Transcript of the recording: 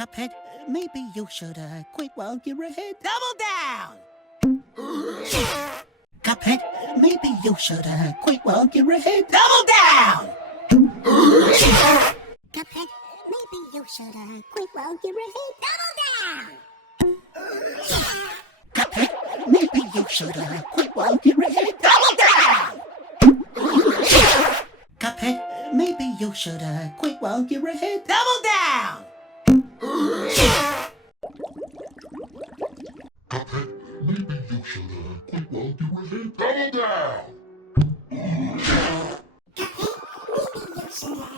Cuphead, maybe you should quit while you're ahead. Double down! Cuphead, maybe you should quit while you're ahead. Double down! Cuphead, maybe you should quit while you're ahead. Double down! Cuphead, maybe you should quit while you're ahead. Double down! Cuphead, maybe you should quit while you're ahead. Double down! Cuphead, maybe you should quit while you're ahead. Double down! Cuphead, maybe you should